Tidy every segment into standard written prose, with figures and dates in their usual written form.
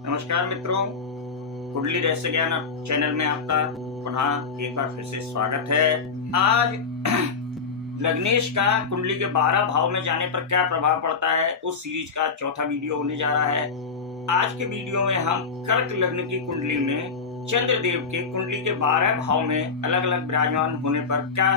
नमस्कार मित्रों, कुंडली रहस्य ज्ञान चैनल में आपका पुनः एक बार फिर से स्वागत है। आज लग्नेश का कुंडली के 12 भाव में जाने पर क्या प्रभाव पड़ता है, उस सीरीज का चौथा वीडियो होने जा रहा है। आज के वीडियो में हम कर्क लग्न की कुंडली में चंद्रदेव के कुंडली के 12 भाव में अलग अलग विराजमान होने पर क्या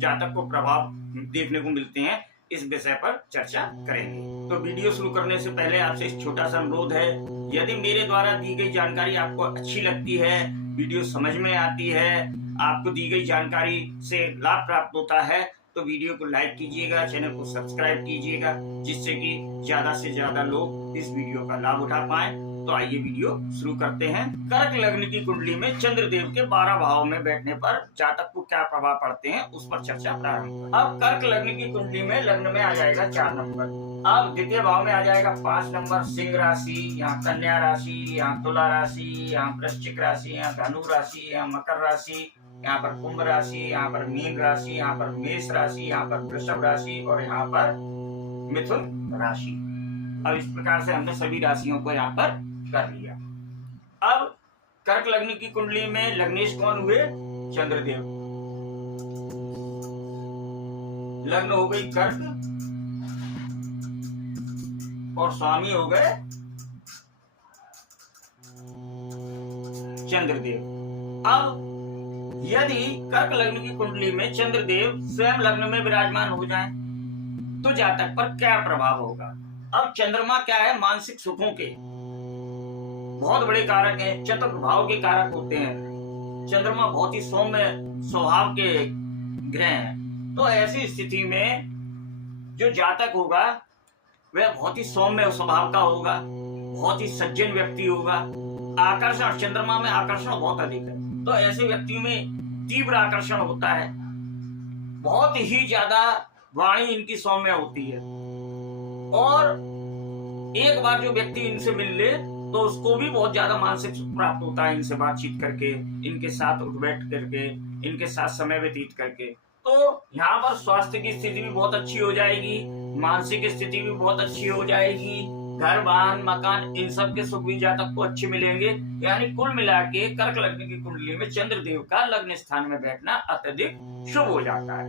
जातक को प्रभाव देखने को मिलते हैं, इस विषय पर चर्चा करेंगे। तो वीडियो शुरू करने से पहले आपसे एक छोटा सा अनुरोध है, यदि मेरे द्वारा दी गई जानकारी आपको अच्छी लगती है, वीडियो समझ में आती है, आपको दी गई जानकारी से लाभ प्राप्त होता है, तो वीडियो को लाइक कीजिएगा, चैनल को सब्सक्राइब कीजिएगा, जिससे कि ज्यादा से ज्यादा लोग इस वीडियो का लाभ उठा पाएं। तो आइए वीडियो शुरू करते हैं। कर्क लग्न की कुंडली में चंद्रदेव के 12 भाव में बैठने पर जातक को क्या प्रभाव पड़ते हैं, उस पर चर्चा प्रारंभ। अब कर्क लग्न की कुंडली में लग्न में आ जाएगा 4 नंबर। अब द्वितीय भाव में आ जाएगा 5 नंबर सिंह राशि, यहाँ कन्या राशि, यहाँ तुला राशि, यहाँ वृश्चिक राशि, यहाँ धनु राशि, यहाँ मकर राशि, यहाँ पर कुंभ राशि, यहाँ पर मीन राशि, यहाँ पर मेष राशि, यहाँ पर वृषभ राशि और यहाँ पर मिथुन राशि। अब इस प्रकार से हमने सभी राशियों को यहाँ पर कर लिया। अब कर्क लग्न की कुंडली में लग्नेश कौन हुए? चंद्रदेव। लग्न हो गई कर्क और स्वामी हो गए चंद्रदेव। अब यदि कर्क लग्न की कुंडली में चंद्रदेव स्वयं लग्न में विराजमान हो जाएं, तो जातक पर क्या प्रभाव होगा? अब चंद्रमा क्या है? मानसिक सुखों के बहुत बड़े कारक हैं, चतुर्थ भाव के कारक होते हैं। चंद्रमा बहुत ही सौम्य स्वभाव के ग्रह हैं। तो ऐसी स्थिति में जो जातक होगा वह बहुत ही सौम्य स्वभाव का होगा, बहुत ही सज्जन व्यक्ति होगा। आकर्षण, चंद्रमा में आकर्षण बहुत अधिक है, तो ऐसे व्यक्तियों में तीव्र आकर्षण होता है। बहुत ही ज्यादा वाणी इनकी सौम्य होती है और एक बार जो व्यक्ति इनसे मिल ले तो उसको भी बहुत ज्यादा मानसिक सुख प्राप्त होता है, इनसे बातचीत करके, इनके साथ उठ बैठ करके, इनके साथ समय व्यतीत करके। तो यहाँ पर स्वास्थ्य की स्थिति भी बहुत अच्छी हो जाएगी, मानसिक स्थिति भी बहुत अच्छी हो जाएगी, घर वाहन मकान इन सब के सुख भी जातक को अच्छे मिलेंगे। यानी कुल मिला के कर्क लग्न की कुंडली में चंद्रदेव का लग्न स्थान में बैठना अत्यधिक शुभ हो जाता है।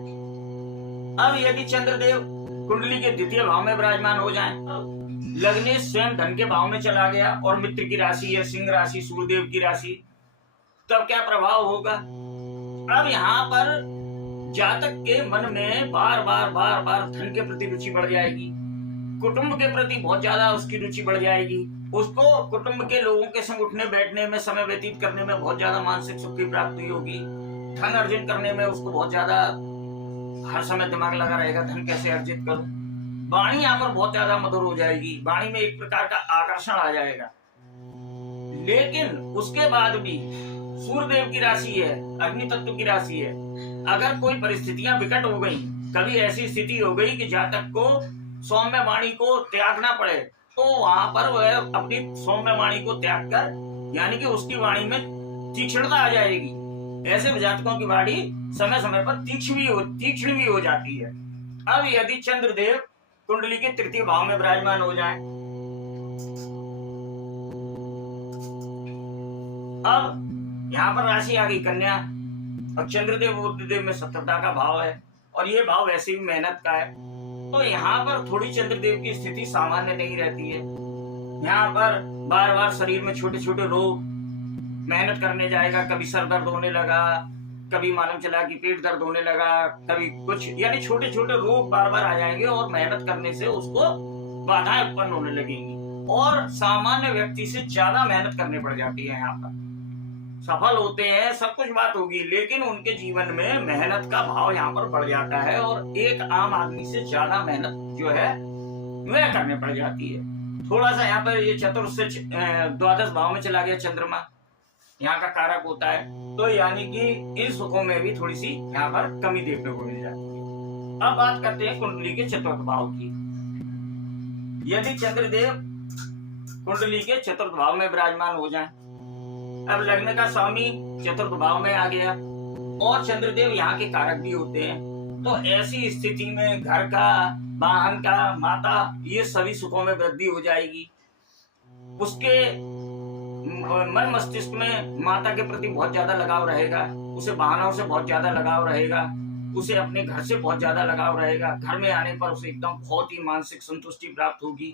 अब यदि चंद्रदेव कुंडली के द्वितीय भाव में विराजमान हो जाएं, लग्नेश स्वयं धन के भाव में चला गया और मित्र की राशि है सिंह राशि, सूर्यदेव की राशि, तब क्या प्रभाव होगा? अब यहाँ पर जातक के मन में बार बार धन के प्रति रुचि बढ़ जाएगी, कुटुंब के प्रति बहुत ज्यादा उसकी रुचि बढ़ जाएगी, उसको कुटुंब के लोगों के संग उठने बैठने में, समय व्यतीत करने में बहुत ज्यादा मानसिक सुख की प्राप्ति होगी। धन अर्जित करने में उसको बहुत ज्यादा हर समय दिमाग लगा रहेगा, धन कैसे अर्जित करूं। वाणी यहाँ पर बहुत ज्यादा मधुर हो जाएगी, वाणी में एक प्रकार का आकर्षण आ जाएगा। लेकिन उसके बाद भी सूर्यदेव की राशि है, अग्नि तत्व की राशि है, अगर कोई परिस्थितियां विकट हो गई, कभी ऐसी स्थिति हो गई कि जातक को सौम्य वाणी को त्यागना पड़े, तो वहां पर वह अपनी सौम्य वाणी को त्याग कर, यानी कि उसकी वाणी में तीक्ष्णता आ जाएगी। ऐसे जातकों की वाणी समय समय पर तीक्ष्ण भी हो जाती है। अब यदि चंद्रदेव कुंडली के तृतीय भाव में विराजमान हो जाए, अब यहाँ पर राशि आ गई कन्या और चंद्रदेव बुधदेव में शत्रुता का भाव है और ये भाव वैसे भी मेहनत का है, तो यहाँ पर थोड़ी चंद्रदेव की स्थिति सामान्य नहीं रहती है। यहाँ पर बार बार शरीर में छोटे छोटे रोग, मेहनत करने जाएगा, कभी सर दर्द होने लगा, कभी मालूम चला कि पेट दर्द होने लगा, कभी कुछ, यानी छोटे छोटे रोग बार बार आ जाएंगे और मेहनत करने से उसको बाधाएं उत्पन्न होने लगेंगी और सामान्य व्यक्ति से ज्यादा मेहनत करनी पड़ जाती है। यहाँ पर सफल होते हैं, सब कुछ बात होगी, लेकिन उनके जीवन में मेहनत का भाव यहाँ पर बढ़ जाता है और एक आम आदमी से ज्यादा मेहनत जो है वह करने पड़ जाती है। थोड़ा सा यहाँ पर ये चतुर्थ से द्वादश भाव में चला गया चंद्रमा, यहाँ का कारक होता है, तो यानी कि इन सुखों में भी थोड़ी सी यहाँ पर कमी देखने को मिल जाती है। अब बात करते हैं कुंडली के चतुर्थ भाव की। यदि चंद्रदेव कुंडली के चतुर्थ भाव में विराजमान हो जाएं, अब लग्न का स्वामी चतुर्थ भाव में आ गया और चंद्रदेव यहाँ के कारक भी होते हैं, तो ऐसी स्थिति में घर का, वाहन का, माता, ये सभी सुखों में वृद्धि हो जाएगी। उसके मन मस्तिष्क में माता के प्रति बहुत ज्यादा लगाव रहेगा, उसे बहानों से बहुत ज्यादा लगाव रहेगा, उसे अपने घर से बहुत ज्यादा लगाव रहेगा। घर में आने पर उसे एकदम बहुत ही मानसिक संतुष्टि प्राप्त होगी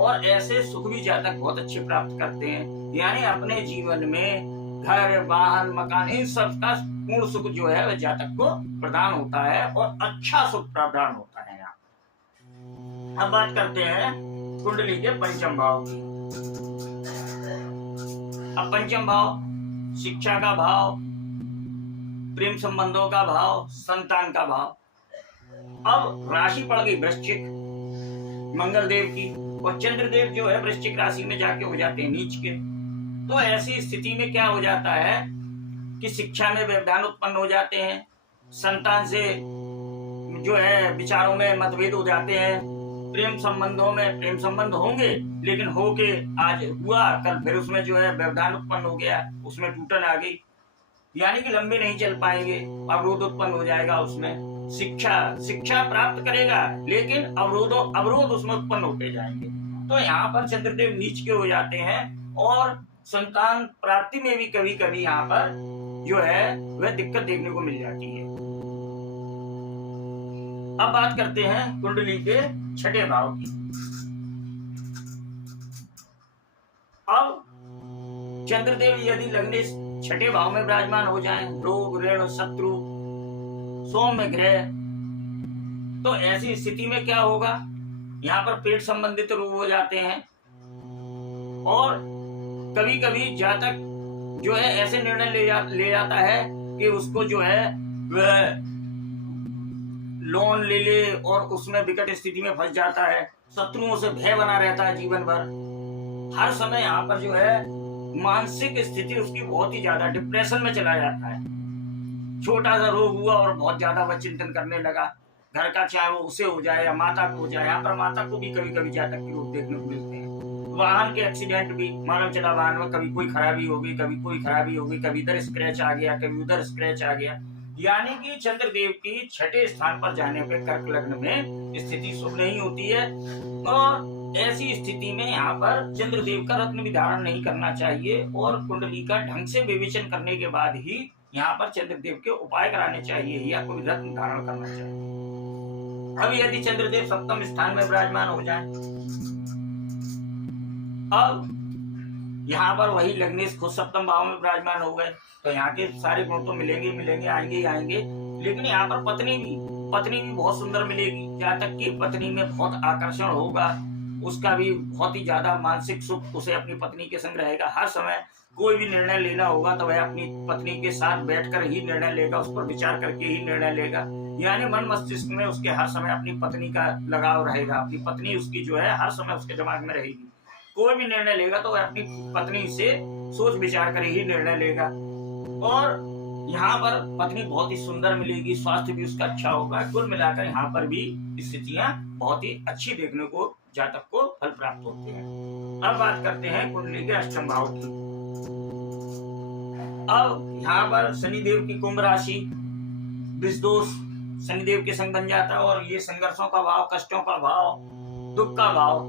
और ऐसे सुख भी जातक बहुत अच्छे प्राप्त करते हैं। यानी अपने जीवन में घर, वाहन, मकान, इन सब का पूर्ण सुख जो है वह जातक को प्रदान होता है और अच्छा सुख प्रदान होता है। यहाँ अब बात करते हैं कुंडली के पंचम भाव की। अब पंचम भाव शिक्षा का भाव, प्रेम संबंधों का भाव, संतान का भाव। अब राशि पड़ गई वृश्चिक मंगल देव की, और चंद्रदेव जो है वृश्चिक राशि में जाके हो जाते हैं नीच के। तो ऐसी स्थिति में क्या हो जाता है कि शिक्षा में व्यवधान उत्पन्न हो जाते हैं, संतान से जो है विचारों में मतभेद हो जाते हैं, प्रेम संबंधों में प्रेम संबंध होंगे लेकिन होके आज हुआ कल फिर उसमें जो है व्यवधान उत्पन्न हो गया, उसमें टूटन आ गई, यानी कि लंबे नहीं चल पाएंगे, अवरोध उत्पन्न हो जाएगा उसमें। शिक्षा प्राप्त करेगा लेकिन अवरोध उसमें उत्पन्न होते जाएंगे। तो यहाँ पर चंद्रदेव नीच के हो जाते हैं और संतान प्राप्ति में भी कभी कभी यहाँ पर जो है वह दिक्कत देखने को मिल जाती है। अब बात करते हैं कुंडली के छठे भाव की। अब चंद्रदेव यदि लग्न छठे भाव में विराजमान हो जाएं, रोग, ऋण, शत्रु, सौम्य ग्रह, तो ऐसी स्थिति में क्या होगा, यहाँ पर पेट संबंधित रोग हो जाते हैं और कभी कभी जातक जो है ऐसे निर्णय ले जाता है कि उसको जो है वह लोन ले ले और उसमें विकट स्थिति में फंस जाता है। शत्रुओं से भय बना रहता है जीवन भर। हर समय यहाँ पर जो है मानसिक स्थिति उसकी बहुत ही ज्यादा डिप्रेशन में चला जाता है। छोटा सा रोग हुआ और बहुत ज्यादा वह चिंतन करने लगा, घर का चाहे वो उसे हो जाए या माता को हो जाए। यहाँ पर माता को भी कभी कभी जातक के रोग देखने को मिलते हैं। वाहन के एक्सीडेंट भी, मानव चला वाहन में कभी कोई खराबी हो गई, कभी कोई खराबी हो गई, कभी इधर स्क्रैच आ गया, कभी उधर स्क्रैच आ गया। यानी कि चंद्रदेव की छठे स्थान पर जाने पे कर्क लग्न में स्थिति शुभ नहीं होती है और ऐसी स्थिति में यहाँ पर चंद्रदेव का रत्न भी धारण नहीं करना चाहिए और कुंडली का ढंग से विवेचन करने के बाद ही यहाँ पर चंद्रदेव के उपाय कराने चाहिए या कोई रत्न धारण करना चाहिए। अब यदि चंद्रदेव सप्तम स्थान में विराजमान हो जाए, अब यहाँ पर वही लग्नेश खुद सप्तम भाव में विराजमान हो गए तो यहाँ के सारे गुण तो मिलेंगे, आएंगे, लेकिन यहाँ पर पत्नी भी बहुत सुंदर मिलेगी। जातक की पत्नी में बहुत आकर्षण होगा, उसका भी बहुत ही ज्यादा मानसिक सुख उसे अपनी पत्नी के संग रहेगा। हर समय कोई भी निर्णय लेना होगा तो वह अपनी पत्नी के साथ बैठकर ही निर्णय लेगा, उस पर विचार करके ही निर्णय लेगा। यानी मन मस्तिष्क में उसके हर समय अपनी पत्नी का लगाव रहेगा, अपनी पत्नी उसकी जो है हर समय उसके दिमाग में रहेगी। कोई भी निर्णय लेगा तो वह अपनी पत्नी से सोच विचार कर ही निर्णय लेगा। और यहाँ पर पत्नी बहुत ही सुंदर मिलेगी, स्वास्थ्य भी उसका अच्छा होगा। कुल मिलाकर यहाँ पर भी स्थितियां बहुत ही अच्छी देखने को जातक को फल प्राप्त होते हैं। अब बात करते हैं कुंडली के अष्टम भाव की। अब यहाँ पर शनिदेव की कुंभ राशि विषदोष शनिदेव के संग बन जाता है और ये संघर्षों का भाव, कष्टों का भाव, दुख का भाव।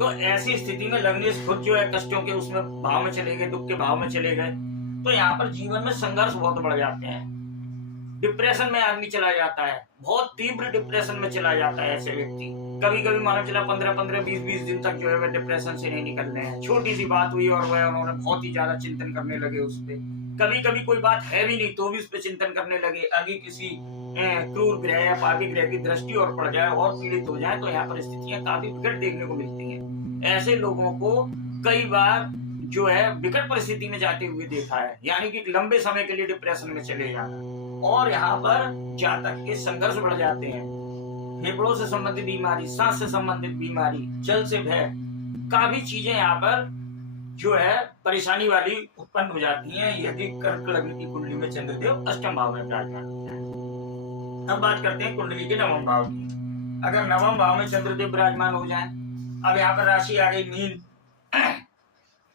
तो ऐसी स्थिति में लग्नेश खुद जो है कष्टों के उसमें भाव में चले गए, दुख के भाव में चले गए, तो यहाँ पर जीवन में संघर्ष बहुत बढ़ जाते हैं। डिप्रेशन में आदमी चला जाता है, बहुत तीव्र डिप्रेशन में चला जाता है ऐसे व्यक्ति। कभी कभी मालूम चला 15-20 दिन तक जो है वह डिप्रेशन से नहीं निकल रहे हैं। छोटी सी बात हुई और वह उन्होंने बहुत ही ज्यादा चिंतन करने लगे उस पर। कभी कभी कोई बात है भी नहीं तो भी उस पर चिंतन करने लगे। आगे किसी क्रूर ग्रह या पापी ग्रह की दृष्टि और पड़ जाए और पीड़ित हो जाए तो यहाँ पर स्थितियां काफी विकट देखने को मिलती हैं। ऐसे लोगों को कई बार जो है विकट परिस्थिति में जाते हुए देखा है, यानी कि लंबे समय के लिए डिप्रेशन में चले जाना। और यहाँ पर जातक के संघर्ष बढ़ जाते हैं। फेफड़ों से संबंधित बीमारी, सांस से संबंधित बीमारी, जल से भय, काफी चीजें यहाँ पर जो है परेशानी वाली उत्पन्न हो जाती हैं यदि कर्क लग्न की कुंडली में चंद्रदेव अष्टम भाव में विराजमान होते हैं। अब बात करते हैं कुंडली के नवम भाव की। अगर नवम भाव में चंद्रदेव विराजमान हो जाए, अब यहाँ पर राशि आ गई मीन,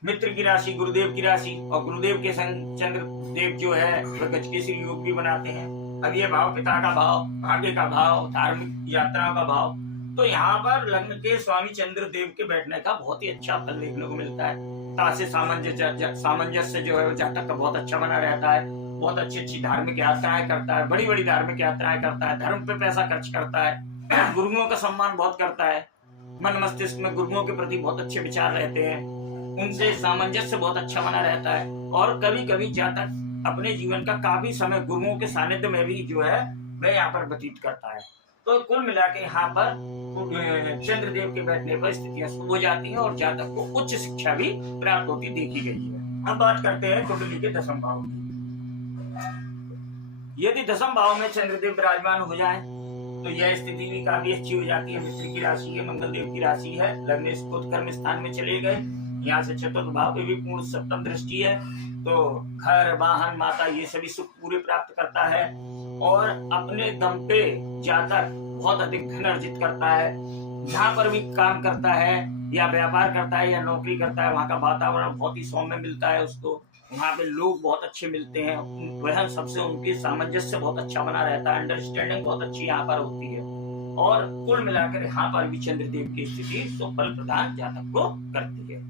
मित्र की राशि, गुरुदेव की राशि, और गुरुदेव के संग चंद्रदेव जो है वह गजकेसरी योग भी बनाते हैं। अब ये भाव पिता का भाव, भाग्य का भाव, धार्मिक यात्राओं का भाव, तो यहाँ पर लग्न के स्वामी चंद्र देव के बैठने का बहुत ही अच्छा फल देखने को मिलता है। तासे सामंजस्य जो है जातक का बहुत अच्छा बना रहता है। बहुत अच्छी अच्छी धार्मिक यात्राएं करता है, बड़ी बड़ी धार्मिक यात्राएं करता है, धर्म पे पैसा खर्च करता है, गुरुओं का सम्मान बहुत करता है, मन मस्तिष्क में गुरुओं के प्रति बहुत अच्छे विचार रहते हैं, उनसे सामंजस्य बहुत अच्छा बना रहता है। और कभी कभी जातक अपने जीवन का काफी समय गुरुओं के सानिध्य में भी जो है वह यहाँ पर व्यतीत करता है। तो कुल मिला के यहाँ पर चंद्रदेव के बैठने पर स्थितियां शुभ हो जाती हैं और जातक को उच्च शिक्षा भी प्राप्त होती देखी गई है। अब बात करते हैं कुंडली के दसम भाव की। यदि दसम भाव में चंद्रदेव विराजमान हो जाए तो यह स्थिति भी काफी अच्छी हो जाती है। मित्र की राशि है, मंगल देव की राशि है, लग्न खुद कर्म स्थान में चले गए, यहाँ से चतुर्थ भाव पे भी पूर्ण सप्तम दृष्टि है, तो घर वाहन माता ये सभी सुख पूरे प्राप्त करता है और अपने दम पे जातक बहुत अधिक धन अर्जित करता है। जहाँ पर भी काम करता है या व्यापार करता है या नौकरी करता है वहाँ का वातावरण बहुत ही सौम्य मिलता है उसको, वहाँ पे लोग बहुत अच्छे मिलते हैं, वह सबसे उनकी सामंजस्य बहुत अच्छा बना रहता है, अंडरस्टैंडिंग बहुत अच्छी यहाँ पर होती है। और कुल मिलाकर यहाँ पर भी चंद्रदेव की स्थिति सुफल प्रदान जातक को करती है।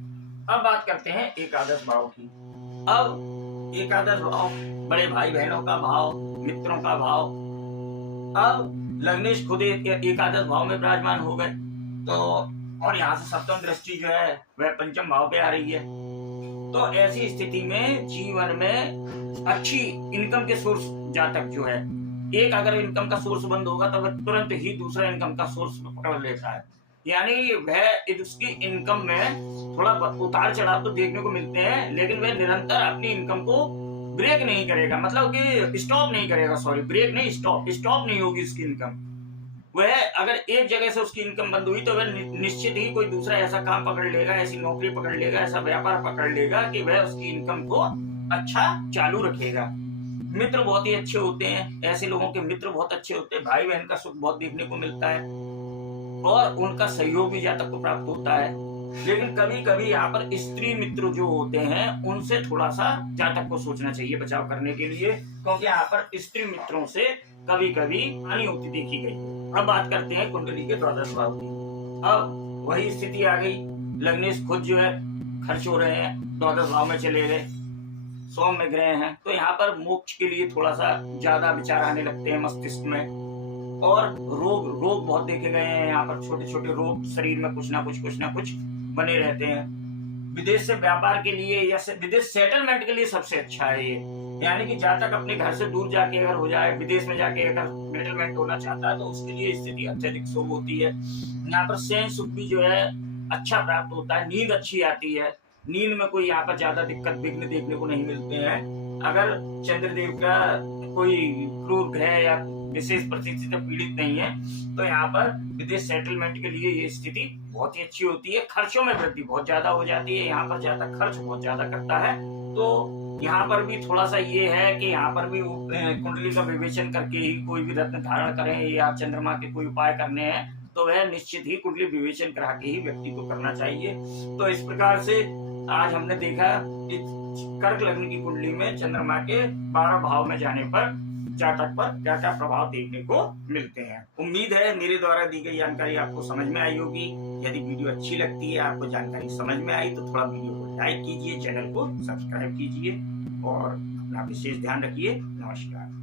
अब बात करते हैं एकादश भाव की। अब एकादश भाव बड़े भाई बहनों का भाव, मित्रों का भाव। अब लग्नेश खुद एकादश भाव में विराजमान हो गए तो और यहाँ से सप्तम दृष्टि जो है वह पंचम भाव पे आ रही है। तो ऐसी स्थिति में जीवन में अच्छी इनकम के सोर्स जातक जो है, एक अगर इनकम का सोर्स बंद होगा तो वह तुरंत ही दूसरा इनकम का सोर्स पकड़ लेता है। यानी वह उसकी इनकम में थोड़ा उतार चढ़ाव तो देखने को मिलते हैं, लेकिन वह निरंतर अपनी इनकम को ब्रेक नहीं करेगा, मतलब कि स्टॉप नहीं करेगा, सॉरी ब्रेक नहीं, स्टॉप नहीं होगी उसकी इनकम। वह अगर एक जगह से उसकी इनकम बंद हुई तो वह निश्चित ही कोई दूसरा ऐसा काम पकड़ लेगा, ऐसी नौकरी पकड़ लेगा, ऐसा व्यापार पकड़ लेगा कि वह उसकी इनकम को अच्छा चालू रखेगा। मित्र बहुत ही अच्छे होते हैं, ऐसे लोगों के मित्र बहुत अच्छे होते हैं, भाई बहन का सुख बहुत देखने को मिलता है और उनका सहयोग भी जातक को प्राप्त होता है। लेकिन कभी कभी यहाँ पर स्त्री मित्र जो होते हैं उनसे थोड़ा सा जातक को सोचना चाहिए बचाव करने के लिए, क्योंकि यहाँ पर स्त्री मित्रों से कभी कभी हानि होती देखी गई। अब बात करते हैं कुंडली के द्वादश भाव की। अब वही स्थिति आ गई, लग्नेश खुद जो है खर्च हो रहे हैं, द्वादश भाव में चले गए, सोम में ग्रह हैं, तो यहाँ पर मोक्ष के लिए थोड़ा सा ज्यादा विचार आने लगते हैं मस्तिष्क में। और रोग बहुत देखे गए हैं, यहाँ पर छोटे छोटे रोग शरीर में कुछ ना कुछ बने रहते हैं। विदेश से व्यापार के लिए या विदेश सेटलमेंट के लिए सबसे अच्छा है ये, यानी कि जातक अपने घर से दूर जाके अगर हो जाए, विदेश में जाके अगर सेटलमेंट होना चाहता है तो उसके लिए स्थिति अत्यधिक शुभ होती है। यहाँ पर शयन सुख भी जो है अच्छा प्राप्त होता है, नींद अच्छी आती है, नींद में कोई यहाँ पर ज्यादा दिक्कत विघ्न देखने को नहीं मिलते हैं। अगर चंद्रदेव का कोई क्रूर ग्रह या विशेष परिस्थिति से पीड़ित नहीं है तो यहाँ पर विदेश सेटलमेंट के लिए ये स्थिति बहुत ही अच्छी होती है। खर्चों में वृद्धि बहुत ज्यादा हो जाती है, यहाँ पर ज्यादा खर्च बहुत ज्यादा करता है, तो यहाँ पर भी थोड़ा सा ये है कि यहाँ पर भी कुंडली का विवेचन करके ही कोई भी रत्न धारण करें या चंद्रमा के कोई उपाय करने हैं तो वह निश्चित ही कुंडली विवेचन करा के ही व्यक्ति को करना चाहिए। तो इस प्रकार से आज हमने देखा कि कर्क लग्न की कुंडली में चंद्रमा के 12 भाव में जाने पर जातक पर क्या क्या प्रभाव देखने को मिलते हैं। उम्मीद है मेरे द्वारा दी गई जानकारी आपको समझ में आई होगी। यदि वीडियो अच्छी लगती है, आपको जानकारी समझ में आई तो थोड़ा वीडियो को लाइक कीजिए, चैनल को सब्सक्राइब कीजिए और अपना विशेष ध्यान रखिए। नमस्कार।